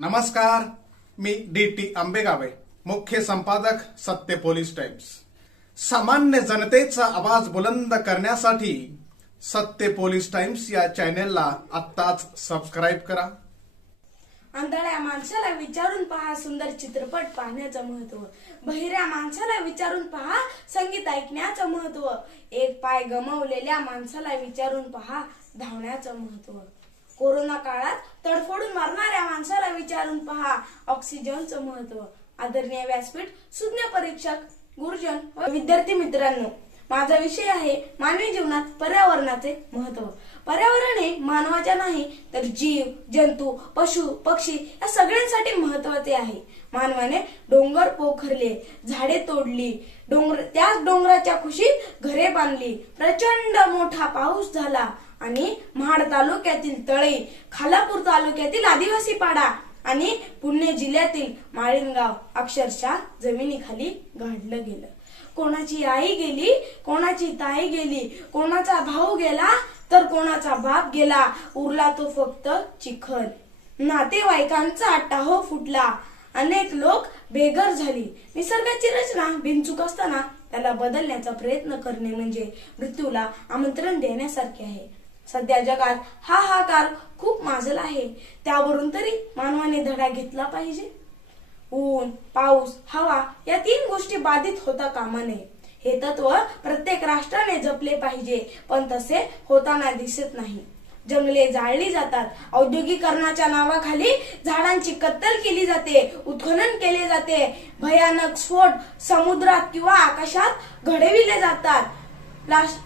नमस्कार, मी डी.टी. आंबेगावे, मुख्य संपादक सत्य पोलीस टाइम्स। सामान्य जनतेचा आवाज बुलंद करण्यासाठी सत्य पोलीस टाइम्स या चॅनेलला आत्ताच सबस्क्राइब करा। आंधळ्या माणसाला विचारून पहा सुंदर चित्रपट पाहण्याचं महत्व, बहिऱ्या माणसाला विचारून पहा संगीत ऐकण्याचं महत्व, एक पाय गमावलेल्या माणसाला विचारून पहा धावण्याचं महत्व, कोरोना काळात तडफडून मरणाऱ्या माणसाला विचारून पहा ऑक्सिजनचं महत्व। आदरणीय व्यासपीठ, सुज्ञ परीक्षक, गुरुजन व विद्यार्थी मित्रांनो, माझा विषय आहे मानवी जीवनात पर्यावरणाचे महत्व। पर्यावरण हे मानवाच्या नाही तर जीव, जंतू, पशु, पक्षी या सगळ्यांसाठी महत्वाचे आहे। मानवाने डोंगर पोखरले, झाडे तोडली, त्याच डोंगराच्या कुशीत घरे बांधली, प्रचंड मोठा पाऊस झाला आणि महाड तालुक्यातील तळे, खालापूर तालुक्यातील आदिवासी पाडा आणि पुणे जिल्ह्यातील माळिंगाव अक्षरशः जमिनीखाली गाडलं गेलं। कोणाची आई गेली, कोणाची ताई गेली, कोणाचा भाऊ गेला तर कोणाचा बाप गेला, उरला तो फक्त चिखल। नातेवाईकांचा टाहो फुटला, अनेक लोक बेघर झाली। निसर्गाची रचना बिनचूक असताना त्याला बदलण्याचा प्रयत्न करणे म्हणजे मृत्यूला आमंत्रण देण्यासारखे आहे। सध्या जगात हाहाकार खूप माजला आहे, त्यावरून तरी मानवाने धडा घेतला पाहिजे। ऊन, पाऊस, हवा या तीन गोष्टी बाधित होता कामा नये, हे तत्व प्रत्येक राष्ट्राने जपले पाहिजे, पण तसे होताना दिसत नाही। जंगले जाळली जातात, औद्योगिकरणाच्या नावाखाली झाडांची कत्तल केली जाते, उत्खनन केले जाते, भयानक स्फोट समुद्रात किंवा आकाशात घडविले जातात।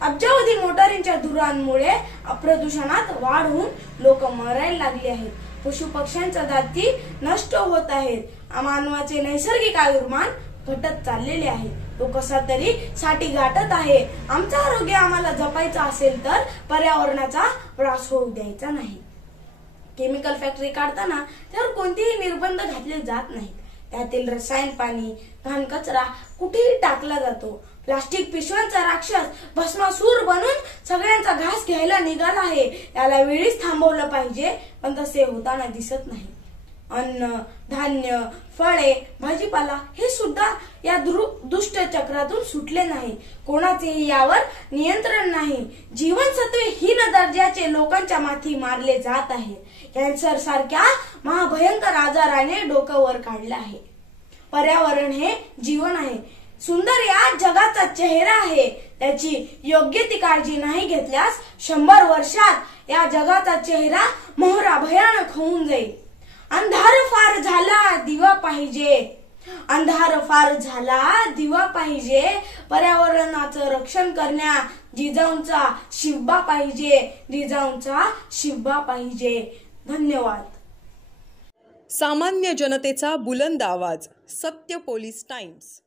अब्जावधी मोटारींच्या धुरांमुळे प्रदूषणात वाढ होऊन लोक मरायला लागले आहेत, पशु पक्ष्यांच्या जाती नष्ट होत आहेत, मानवाचे नैसर्गिक आयुर्मान घटत चाललेले आहे, तो कसा तरी साठी गाठत आहे। आमचं आरोग्य आम्हाला जपायचं असेल तर पर्यावरणाचा ऱ्हास होऊ द्यायचा नाही। केमिकल फॅक्टरी काढताना त्यावर कोणतेही निर्बंध घातले जात नाहीत, त्यातील रसायन पाणी, घाण कचरा कुठेही टाकला जातो। प्लास्टिक पिशव्यांचा राक्षस भस्मासूर बनून सगळ्यांचा घास घ्यायला निघाला आहे, याला वेळीच थांबवलं पाहिजे, पण तसे होताना दिसत नाही। अन्न, धान्य, फळे, भाजीपाला हे सुद्धा या दुष्ट चक्रातून सुटले नाही, कोणाचेही यावर नियंत्रण नाही। जीवनसत्वे हीन दर्जाचे लोकांच्या माथी मारले जात आहे, कॅन्सर सारख्या महाभयंकर आजाराने डोकं वर काढलं आहे। पर्यावरण हे जीवन आहे, सुंदर या जगाचा चेहरा आहे, त्याची योग्य ती काळजी नाही घेतल्यास 100 वर्षात या जगाचा चेहरा मोहरा भयानक होऊन जाईल। अंधार फार झाला दिवा पाहिजे, अंधार फार झाला दिवा पाहिजे, पर्यावरणाचं रक्षण करण्या जिजाऊंचा शिव्बा पाहिजे, जिजाऊंचा शिव्बा पाहिजे। धन्यवाद। सामान्य जनतेचा बुलंद आवाज, सत्य पोलीस टाइम्स।